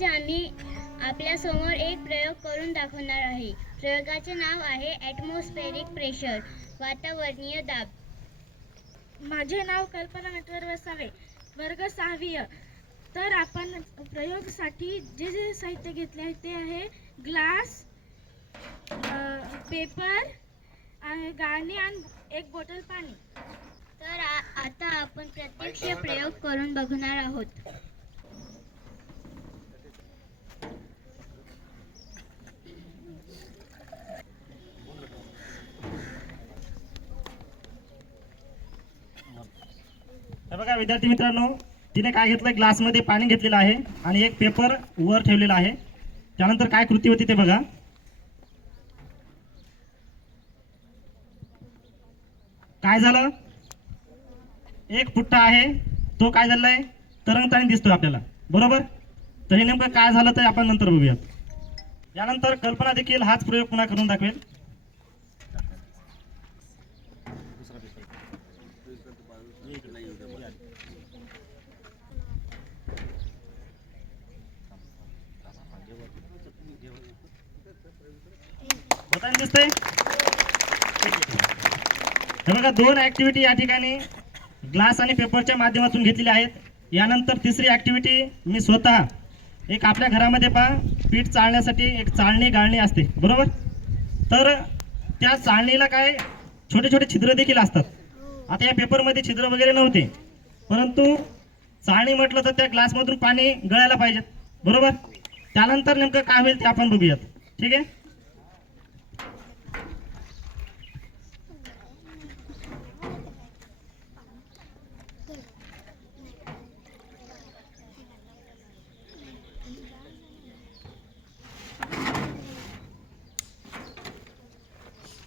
आज आम्ही आपल्यासमोर एक प्रयोग करून दाखवणार आहे. प्रयोगाचे नाव आहे ॲटमॉस्फेरिक प्रेशर वातावरणीय दाब. माझे नाव कल्पना नटवर वसावे वर्ग सहावीय. तर आपण प्रयोगसाठी जे जे साहित्य घेतले आहे ते आहे ग्लास पेपर आणि गाणी आणि एक बॉटल पाणी. तर आ- आता आपण प्रत्यक्ष प्रयोग करून बघणार आहोत. बघा विद्यार्थी मित्रांनो तिने काय घेतलं ग्लासमध्ये पाणी घेतलेलं आहे आणि एक पेपर वर ठेवलेला आहे. त्यानंतर काय कृती होती ते बघा. काय झालं? एक पुट्टा आहे तो काय झालेला आहे तरंगताना दिसतोय आपल्याला. बरोबर? तर हे नेमकं काय झालं ते आपण नंतर बघूयात. यानंतर कल्पना देखील हाच प्रयोग पुन्हा करून दाखवेल. होताना दिसतंय. हे बघा दोन ऍक्टिव्हिटी या ठिकाणी ग्लास आणि पेपरच्या माध्यमातून घेतलेल्या आहेत. यानंतर तिसरी ऍक्टिव्हिटी मी स्वतः एक आपल्या घरामध्ये पहा पीठ चाळण्यासाठी एक चाळणी गाळणी असते. बरोबर? तर त्या चाळणीला काय छोटे छोटे छिद्र देखील असतात. आता या पेपरमध्ये छिद्र वगैरे नव्हते. परंतु चाळणी म्हटलं तर त्या ग्लासमधून पाणी गळायला पाहिजेत बरोबर? त्यानंतर नेमकं काय होईल ते आपण बघूयात. ठीक आहे?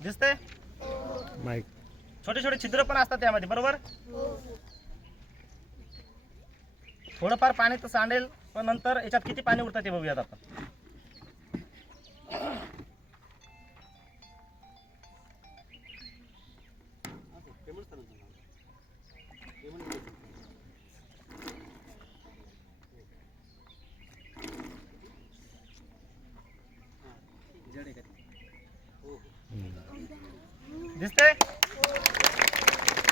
दिसतंय? छोटे छोटे छिद्र पण असतात त्यामध्ये बरोबर? थोडंफार पाणी तर सांडेल पण नंतर याच्यात किती पाणी उरतं ते बघूयात आपण. दिसतंय?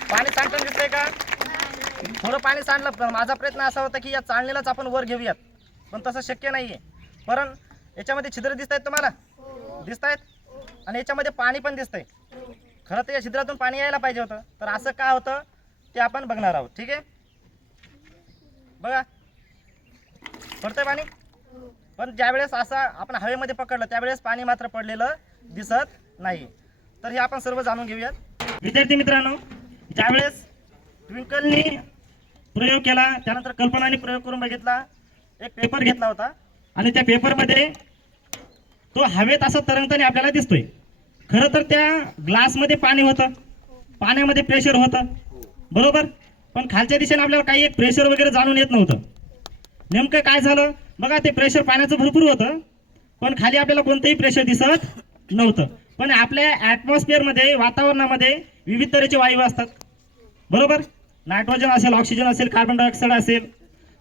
पाणी सांडताना दिसतंय का? थोडं पाणी सांडलं पण माझा प्रयत्न असा होता की या चाळणीलाच आपण वर घेऊयात. पण तसं शक्य नाहीये. कारण याच्यामध्ये छिद्र दिसत आहेत तुम्हाला? दिसत आहेत आणि याच्यामध्ये पाणी पण दिसतंय. खरं तर या छिद्रातून पाणी यायला पाहिजे होतं. तर असं का होतं ते आपण बघणार आहोत. ठीक आहे? बघा. पडतंय पाणी? पण ज्यावेळेस असा आपण हवेमध्ये पकडलं त्यावेळेस पाणी मात्र पडलेलं दिसत नाही तर हे आपण सर्व जाणून घेऊयात. विद्यार्थी मित्रांनो ज्यावेळेस ट्विंकलनी प्रयोग केला त्यानंतर कल्पनाने प्रयोग करून बघितला एक पेपर घेतला होता. आणि त्या पेपरमध्ये तो हवेत असा तरंगताना आपल्याला दिसतोय. खरं तर त्या ग्लासमध्ये पाणी होतं. पाण्यामध्ये प्रेशर होतं. बरोबर? पण खालच्या दिशेने आपल्याला काही एक प्रेशर वगैरे जाणून येत नव्हतं. नेमकं काय झालं? बघा ते प्रेशर पाण्याचं भरपूर होतं पण खाली आपल्याला कोणतंही प्रेशर दिसत नव्हतं. पण आपल्या ॲटमॉस्फिअरमध्ये वातावरणामध्ये विविध तऱ्हेचे वायू असतात. बरोबर? नायट्रोजन असेल ऑक्सिजन असेल कार्बन डायऑक्साईड असेल.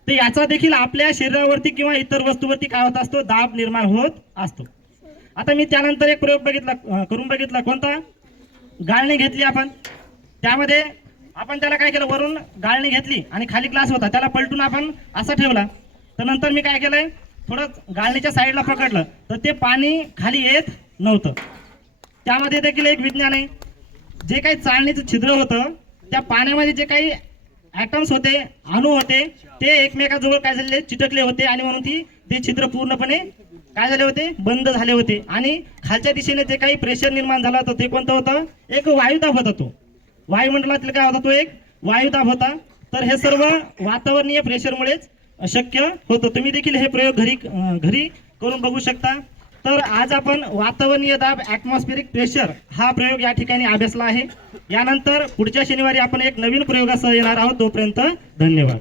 तर याचा देखील आपल्या शरीरावरती किंवा इतर वस्तूवरती काय होत असतो? दाब निर्माण होत असतो. आता मी त्यानंतर एक प्रयोग बघितला करून बघितला. कोणता? गाळणी घेतली आपण. त्यामध्ये आपण त्याला काय केलं? वरून गाळणी घेतली आणि खाली ग्लास होता. त्याला पलटून आपण असा ठेवला. तर नंतर मी काय केलंय? थोडं गाळणीच्या साईडला पकडलं. तर ते पाणी खाली येत नव्हतं. त्यामध्ये देखील एक विज्ञान आहे. जे काही चालण्याचं छिद्र होतं त्या पाण्यामध्ये जे काही ॲटम्स होते अणू होते ते एकमेकाजवळ काय झालेले चिटकले होते आणि म्हणून ती ते छिद्र पूर्णपणे काय झाले होते? बंद झाले होते. आणि खालच्या दिशेने जे काही प्रेशर निर्माण झालं होतं ते कोणतं होतं? एक वायुदाब होता तो. वायुमंडळातील काय होता तो एक? वायुदाब होता. तर हे सर्व वातावरणीय प्रेशरमुळेच शक्य होतं. तुम्ही देखील हे प्रयोग घरी घरी करून बघू शकता. तर आज आपण वातावरणीय दाब ॲटमॉस्फेरिक प्रेशर हा प्रयोग या ठिकाणी अभ्यासला आहे. यानंतर पुढच्या शनिवारी आपण एक नवीन प्रयोगासह येणार आहोत. तोपर्यंत धन्यवाद.